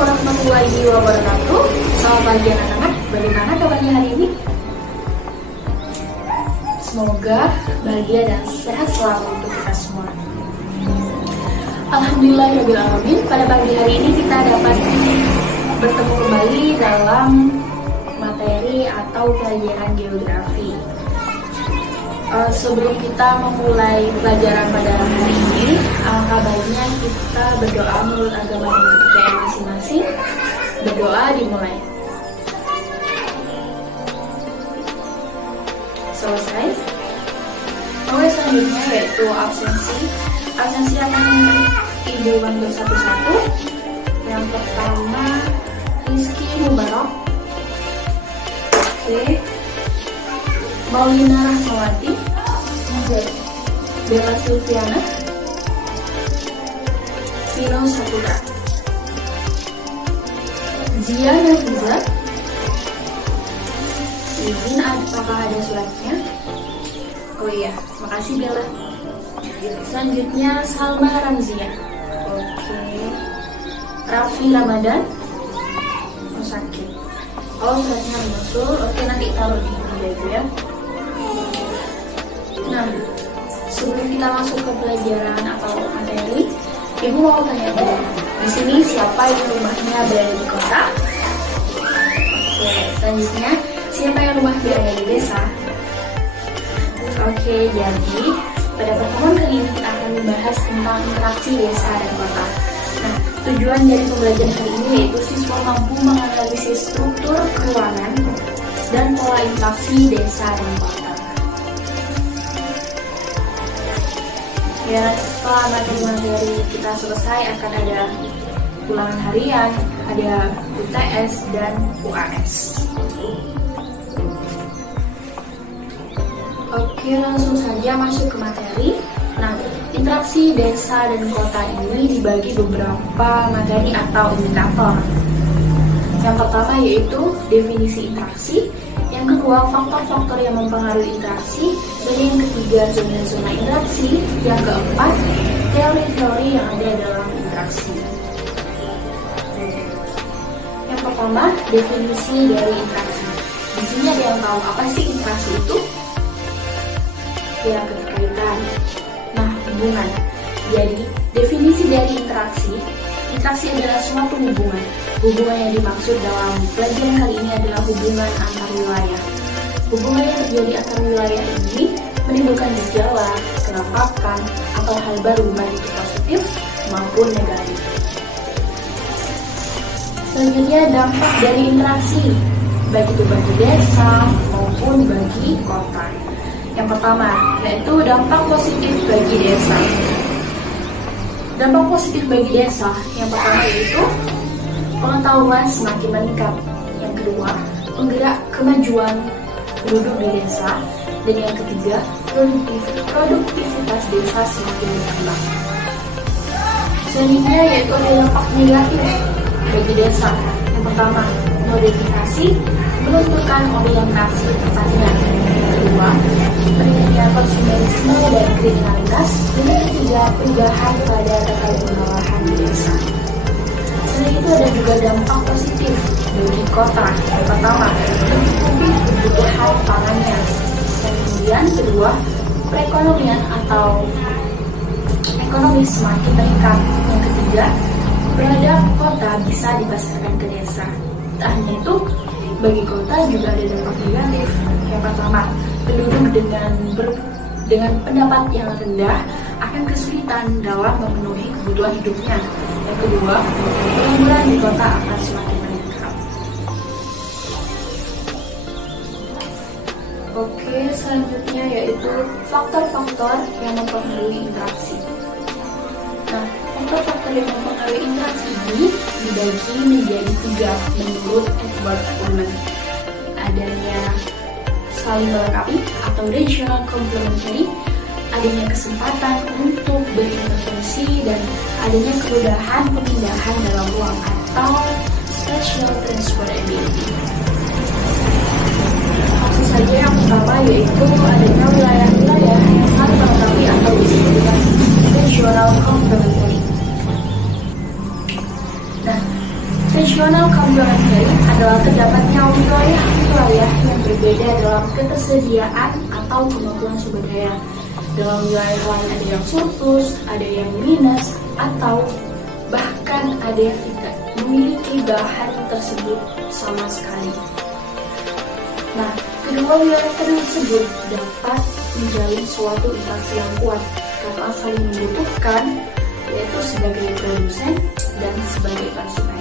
warahmatullahi wabarakatuh. Selamat pagi anak-anak. Bagaimana kabarnya hari ini? Semoga bahagia dan sehat selalu untuk kita semua. Alhamdulillahirrahmanirrahim. Pada pagi hari ini kita dapat bertemu kembali dalam materi atau pelajaran geografi. Sebelum kita memulai pelajaran pada hari ini, alangkah baiknya kita berdoa menurut agama dan kepercayaan masing-masing. Berdoa dimulai. Selesai. Oke, selanjutnya yaitu absensi. Absensi akan dihidupan satu-satu. Yang pertama, Rizky Mubarak. Oke. Maulina Rahmawati, Bella Silviana, Vino Saputra, Zia Nafiza. Izin, apakah ada suratnya? Oh iya, makasih Bella. Selanjutnya Salma Ramzia. Oke. Raffi Ramadan. Oh, sakit. Oh, suratnya menyusul. Oke, nanti taruh di meja itu ya. Nah, sebelum kita masuk ke pelajaran atau materi, Ibu mau tanya dulu. Di sini siapa yang rumahnya berada di kota? Oke, selanjutnya siapa yang rumahnya berada di desa? Oke, jadi pada pertemuan kali ini kita akan membahas tentang interaksi desa dan kota. Nah, tujuan dari pembelajaran hari ini yaitu siswa mampu menganalisis struktur keuangan dan pola interaksi desa dan kota. Ya, setelah materi-materi kita selesai akan ada ulangan harian, ada UTS dan UAS. Oke, langsung saja masuk ke materi. Nah, interaksi desa dan kota ini dibagi beberapa materi atau indikator. Yang pertama yaitu definisi interaksi, yang kedua faktor-faktor yang mempengaruhi interaksi, dan yang ketiga zona-zona interaksi, yang keempat teori-teori yang ada dalam interaksi. Yang pertama, definisi dari interaksi. Di sini ada yang tahu apa sih interaksi itu? Ya, keterkaitan. Nah, hubungan. Jadi, definisi dari interaksi adalah suatu hubungan. Hubungan yang dimaksud dalam pelajaran kali ini adalah hubungan antar wilayah. Hubungan yang terjadi antar wilayah ini menimbulkan gejala, kenampakan, atau hal baru baik itu positif maupun negatif. Selanjutnya, dampak dari interaksi, baik itu bagi desa maupun bagi kota. Yang pertama, yaitu dampak positif bagi desa. Dampak positif bagi desa, yang pertama yaitu pengetahuan semakin meningkat. Yang kedua, penggerak kemajuan penduduk di desa. Dan yang ketiga, produktivitas desa semakin berkembang. Selanjutnya yaitu ada dampak negatif bagi desa. Yang pertama, modifikasi menentukan orientasi pertanian. Yang kedua, meningkatnya konsumerisme dan kriminalitas. Dan yang ketiga, perubahan pada tata guna lahan di desa. Selain itu ada juga dampak positif bagi kota. Yang pertama, mencukupi kebutuhan pangannya. Dan kemudian kedua, perekonomian atau ekonomi semakin meningkat. Yang ketiga, produk kota bisa dipasarkan ke desa. Tak hanya itu, bagi kota juga ada dampak negatif. Yang pertama, penduduk dengan pendapat yang rendah akan kesulitan dalam memenuhi kebutuhan hidupnya. Yang kedua, pengangguran di kota akan semakin meningkat. Oke, selanjutnya yaitu faktor-faktor yang mempengaruhi interaksi. Nah, faktor-faktor yang mempengaruhi interaksi ini dibagi menjadi 3 menurut Edward Woolman. Adanya saling melengkapi atau regional complementary, adanya kesempatan untuk berintervensi, dan adanya kemudahan pemindahan dalam ruang atau spatial transferability. Langsung saja yang pertama yaitu adanya wilayah-wilayah yang saling melengkapi atau disebut dengan regional complementary. Nah, kesediaan atau kemampuan sumber daya. Dalam wilayah lain ada yang surplus, ada yang minus, atau bahkan ada yang tidak memiliki bahan tersebut sama sekali. Nah, kedua wilayah tersebut dapat menjalin suatu interaksi yang kuat karena saling membutuhkan, yaitu sebagai produsen dan sebagai konsumen.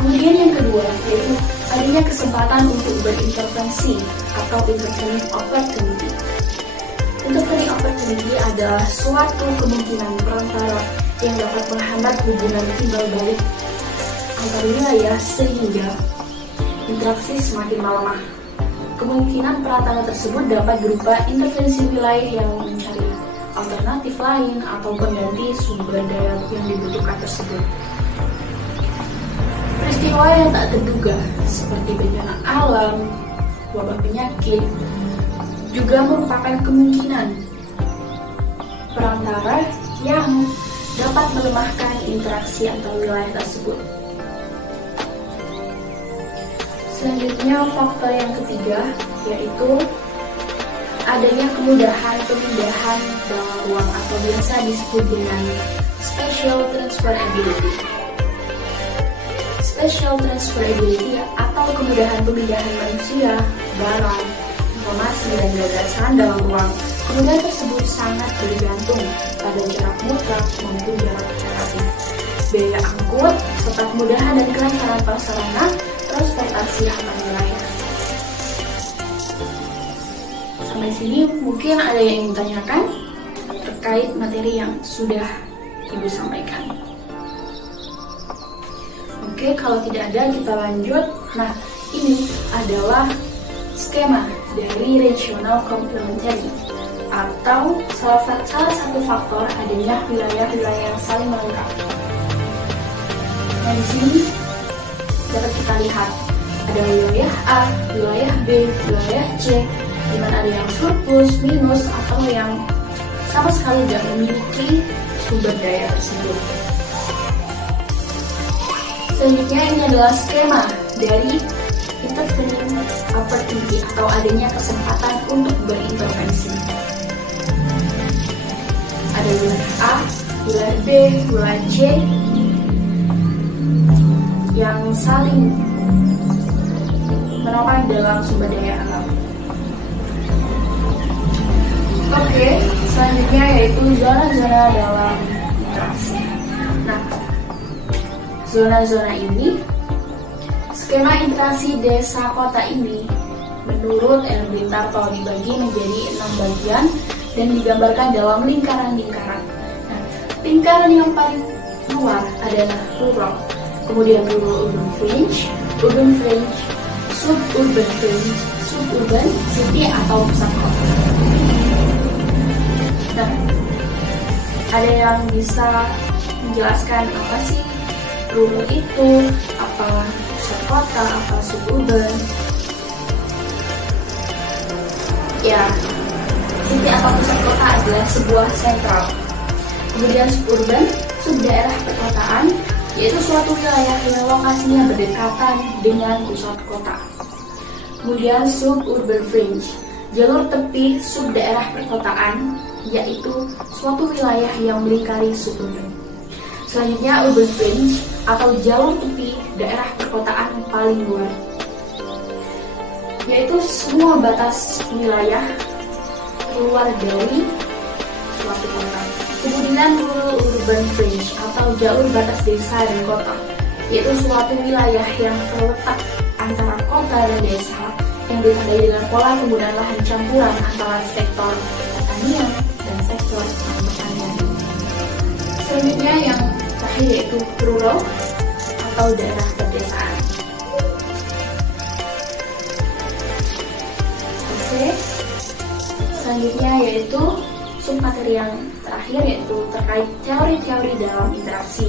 Kemudian yang kedua yaitu adanya kesempatan untuk berintervensi atau intervening opportunity. Intervening opportunity adalah suatu kemungkinan perantara yang dapat menghambat hubungan timbal balik antar wilayah sehingga interaksi semakin melemah. Kemungkinan perantara tersebut dapat berupa intervensi wilayah yang mencari alternatif lain atau pengganti sumber daya yang dibutuhkan tersebut. Peristiwa yang tak terduga seperti bencana alam, wabah penyakit, juga merupakan kemungkinan perantara yang dapat melemahkan interaksi antar wilayah tersebut. Selanjutnya faktor yang ketiga yaitu adanya kemudahan pemindahan dalam ruang atau biasa disebut dengan spatial transferability. Spatial transferability atau kemudahan pemindahan manusia, barang, informasi, dan gagasan dalam ruang. Kemudahan tersebut sangat bergantung pada jarak mutlak maupun jarak relatif, biaya angkut, serta kemudahan dan kelancaran prasarana transportasi antar wilayah. Sampai sini mungkin ada yang ingin ditanyakan terkait materi yang sudah Ibu sampaikan. Oke, kalau tidak ada kita lanjut. Nah, ini adalah skema dari regional complementary atau salah satu faktor adanya wilayah-wilayah yang saling melengkapi. Nah, di sini dapat kita lihat ada wilayah A, wilayah B, wilayah C, di mana ada yang surplus, minus, atau yang sama sekali tidak memiliki sumber daya tersebut. Selanjutnya ini adalah skema dari intervening opportunity atau adanya kesempatan untuk berintervensi. Ada wilayah A, wilayah B, wilayah C yang saling menopang dalam sumber daya alam. Oke, selanjutnya yaitu zona-zona dalam interaksi. Nah, zona-zona ini, skema interaksi desa kota ini menurut Erwin Tarto dibagi menjadi 6 bagian dan digambarkan dalam lingkaran-lingkaran. Nah, lingkaran yang paling luar adalah rural, kemudian rural urban fringe, suburban fringe, suburban city atau pusat kota. Nah, ada yang bisa menjelaskan apa sih rural itu, apa pusat kota, apa suburban? Ya, city atau pusat kota adalah sebuah sentral. Kemudian suburban, subdaerah perkotaan, yaitu suatu wilayah yang lokasinya berdekatan dengan pusat kota. Kemudian suburban fringe, jalur tepi subdaerah perkotaan, yaitu suatu wilayah yang melingkari suburban. Selanjutnya urban fringe atau jalur tepi daerah perkotaan paling luar, yaitu semua batas wilayah keluar dari suatu kota. Kemudian rural urban fringe atau jalur batas desa dan kota, yaitu suatu wilayah yang terletak antara kota dan desa yang ditandai dengan pola penggunaan lahan campuran antara sektor pertanian dan sektor pertanian. Selanjutnya yang terakhir yaitu rural atau daerah pedesaan. Oke, selanjutnya yaitu submateri yang terakhir yaitu terkait teori-teori dalam interaksi.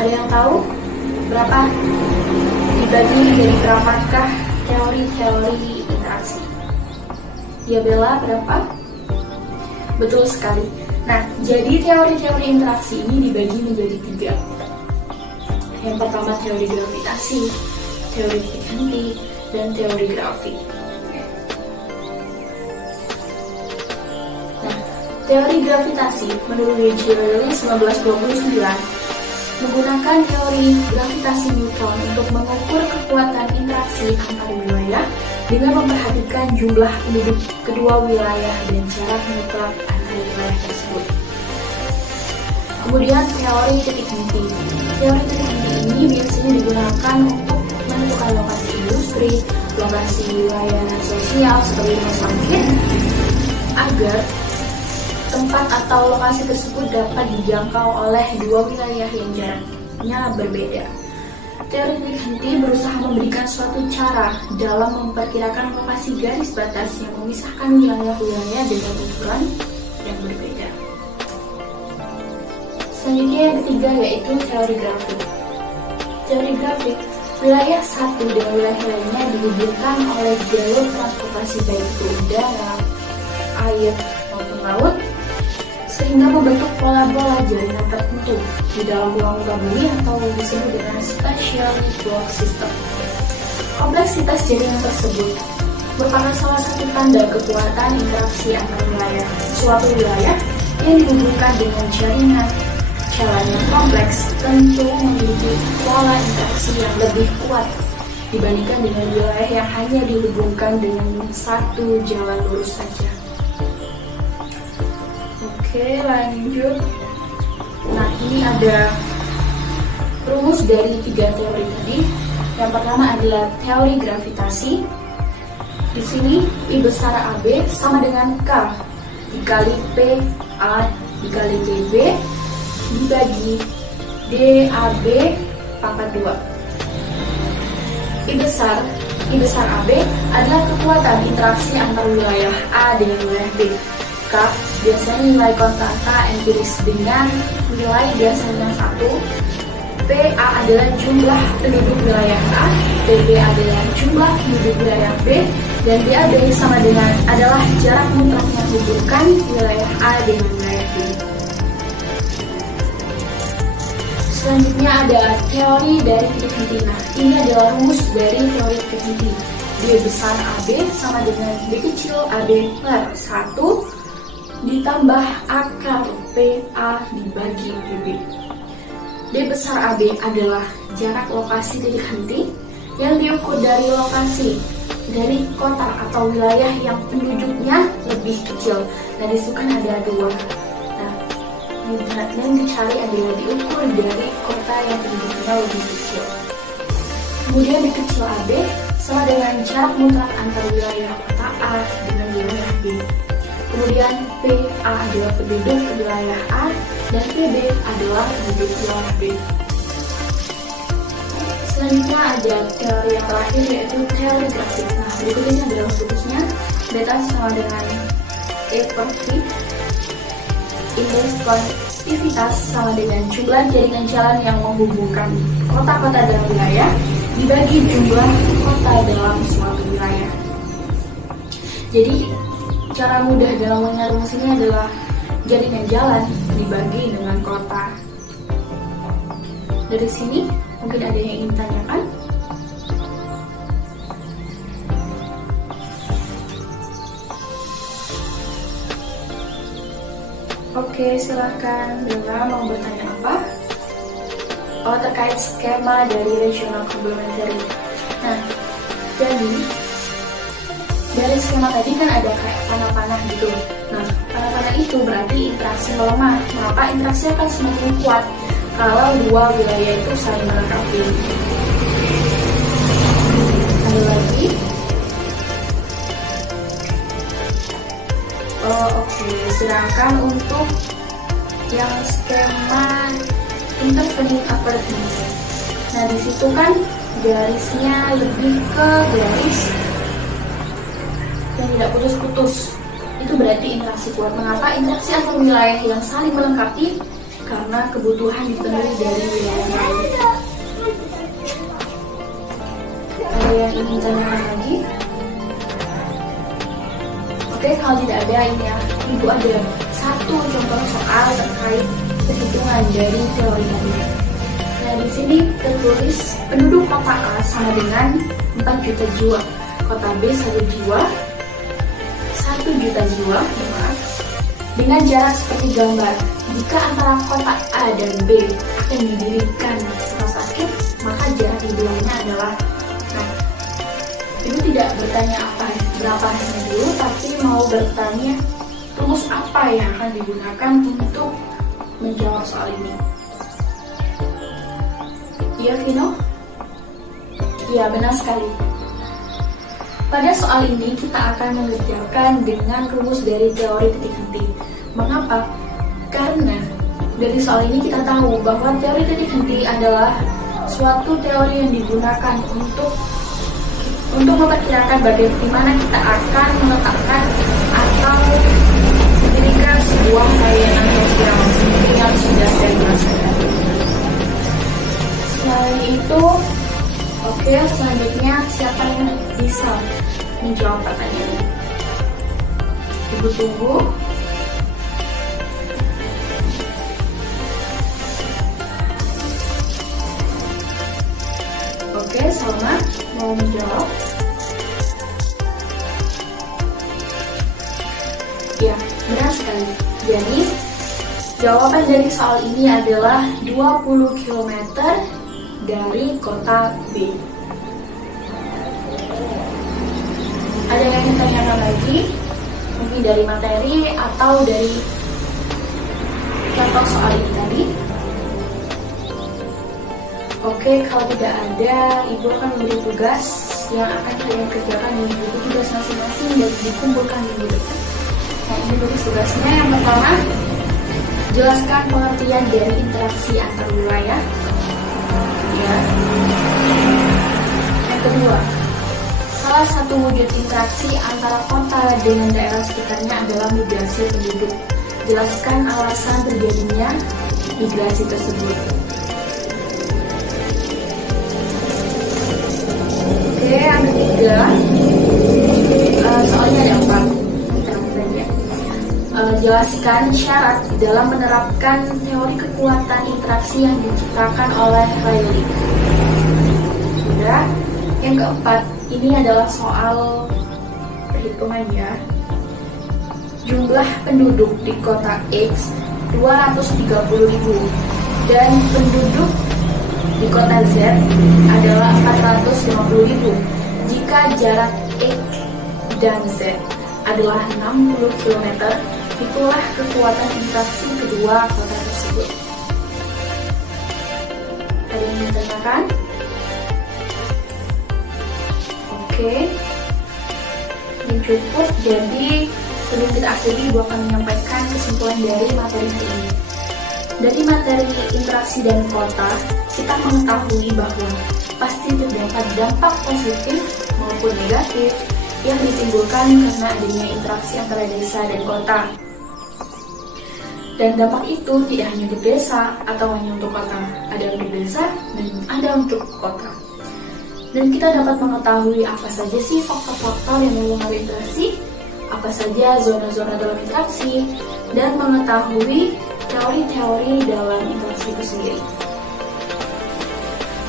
Ada yang tahu berapa dibagi menjadi berapakah teori-teori interaksi? Ya Bella, berapa? Betul sekali. Nah, jadi teori-teori interaksi ini dibagi menjadi 3. Yang pertama teori gravitasi, teori frequency, dan teori grafik. Nah, teori gravitasi menurut Ricciarelli 1929 menggunakan teori gravitasi Newton untuk mengukur kekuatan interaksi antar wilayah dengan memperhatikan jumlah penduduk kedua wilayah dan jarak mutlak antar wilayah tersebut. Kemudian teori titik henti. Teori titik henti ini biasanya digunakan untuk menentukan lokasi industri, lokasi wilayah sosial seperti rumah sakit, agar tempat atau lokasi tersebut dapat dijangkau oleh dua wilayah yang jaraknya berbeda. Teori titik henti berusaha memberikan suatu cara dalam memperkirakan lokasi garis batas yang memisahkan wilayah-wilayah dengan ukuran yang berbeda. Selanjutnya yang ketiga yaitu teori grafik. Teori grafik, wilayah satu dengan wilayah lainnya dihubungkan oleh jalur transportasi baik itu udara, air, maupun laut, sehingga membentuk pola-pola jaringan tertentu di dalam ruang bumi atau disebut dengan spatial network system. Kompleksitas jaringan tersebut merupakan salah satu tanda kekuatan interaksi antar wilayah. Suatu wilayah yang dihubungkan dengan jaringan jalan yang kompleks tentu memiliki pola interaksi yang lebih kuat dibandingkan dengan wilayah yang hanya dihubungkan dengan satu jalan lurus saja. Oke, lanjut. Nah, ini ada rumus dari tiga teori tadi. Yang pertama adalah teori gravitasi. Di sini I besar AB sama dengan K dikali P A dikali DB dibagi DAB pangkat 2. I besar AB adalah kekuatan interaksi antar wilayah A dengan wilayah B. K biasanya nilai konstanta empiris dengan nilai biasa dengan 1. PA adalah jumlah penduduk wilayah A, PB adalah jumlah penduduk wilayah B, dan DAB sama dengan adalah jarak mutlak yang menghubungkan wilayah A dengan wilayah B. Selanjutnya ada teori dari titik henti. Nah, ini adalah rumus dari teori titik henti. D besar AB sama dengan D kecil AB per 1 ditambah akar PA dibagi PB. D besar AB adalah jarak lokasi titik henti yang diukur dari lokasi dari kota atau wilayah yang penduduknya lebih kecil. Nah, disitu kan ada dua. Nah, yang dicari adalah diukur dari kota yang penduduknya lebih kecil. Kemudian D kecil AB sama dengan jarak mutlak antar wilayah kota A dengan wilayah B. Kemudian PA adalah penduduk wilayah A dan PB adalah penduduk wilayah B. Selanjutnya ada teori yang terakhir yaitu teori grafik. Nah, berikut ini adalah rumusnya. Beta sama dengan E per V. Indeks konektivitas sama dengan jumlah jaringan jalan yang menghubungkan kota-kota dan wilayah dibagi jumlah kota dalam suatu wilayah. Jadi cara mudah dalam mengenal rumus ini adalah jaringan jalan dibagi dengan kota. Dari sini mungkin ada yang ingin tanyakan? Oke, silakan. Bella mau bertanya apa? Oh, terkait skema dari regional complementary. Nah, jadi dari skema tadi kan ada kayak panah-panah gitu. Nah, panah-panah itu berarti interaksi melemah. Maka interaksi akan semakin kuat kalau dua wilayah itu saling melengkapi. Ada lagi? Oh, oke. Sedangkan untuk yang skema intervening apartment, nah di situ kan garisnya lebih ke garis yang tidak putus-putus. Itu berarti interaksi kuat. Mengapa? Interaksi antar wilayah yang saling melengkapi karena kebutuhan dipenuhi dari wilayah lain. Ada yang ingin tanyakan lagi? Oke, kalau tidak ada ini ya, Ibu ada satu contoh soal terkait perhitungan dari teori tadi. Nah, di sini tertulis penduduk kota A sama dengan 4 juta jiwa, kota B 1 jiwa, 1 juta jiwa, dengan jarak seperti gambar. Jika antara kota A dan B akan didirikan rumah sakit, maka jarak idealnya adalah, nah, ini tidak bertanya berapanya dulu, tapi mau bertanya rumus apa yang akan digunakan untuk menjawab soal ini. Iya, Vino? Iya, benar sekali. Pada soal ini kita akan mengerjakan dengan rumus dari teori titik henti. Mengapa? Karena dari soal ini kita tahu bahwa teori titik henti adalah suatu teori yang digunakan untuk memperkirakan bagaimana kita akan menetapkan atau mendirikan sebuah layanan sosial seperti yang sudah saya jelaskan tadi. Selain itu, oke, selanjutnya siapa yang bisa menjawab pertanyaan ini? Ibu tunggu. Oke, Salma mau menjawab? Ya, benar sekali. Jadi, jawaban dari soal ini adalah 20 km dari kota B. Ada yang ingin tanyakan lagi? Mungkin dari materi atau dari contoh soal ini tadi? Oke, kalau tidak ada, Ibu akan memberi tugas yang akan kalian kerjakan di buku tugas masing-masing dan dikumpulkan di buku. Nah, ini dulu tugasnya. Yang pertama, jelaskan pengertian dari interaksi antar wilayah. Ya. Yang kedua, salah satu wujud interaksi antara kota dengan daerah sekitarnya adalah migrasi penduduk. Jelaskan alasan terjadinya migrasi tersebut. Oke, yang ketiga, soalnya ada 4. Kita saja. Jelaskan syarat dalam menerapkan teori kekuatan interaksi yang diciptakan oleh Rayleigh. Sudah. Yang keempat, ini adalah soal perhitungan ya. Jumlah penduduk di kota X 230.000 dan penduduk di kota Z adalah 450.000. Jika jarak X dan Z adalah 60 km, itulah kekuatan interaksi kedua kota tersebut. Ada yang ditanyakan? Oke, ini cukup. Jadi sebelum kita akhiri, Ibu akan menyampaikan kesimpulan dari materi ini. Dari materi interaksi dan kota, kita mengetahui bahwa pasti terdapat dampak positif maupun negatif yang ditimbulkan karena adanya interaksi antara desa dan kota. Dan dampak itu tidak hanya untuk desa atau hanya untuk kota, ada untuk desa dan ada untuk kota. Dan kita dapat mengetahui apa saja sih faktor-faktor yang mempengaruhi interaksi, apa saja zona-zona dalam interaksi, dan mengetahui teori-teori dalam interaksi itu sendiri.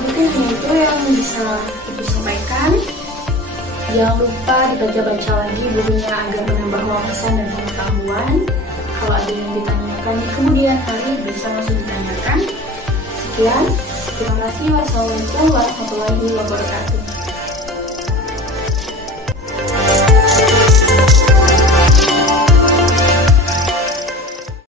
Mungkin itu yang bisa Ibu sampaikan. Jangan lupa dibaca-baca lagi bukunya agar menambah wawasan dan pengetahuan. Kalau ada yang ditanyakan di kemudian hari, bisa langsung ditanyakan. Sekian, terima kasih. Wassalamualaikum warahmatullahi wabarakatuh.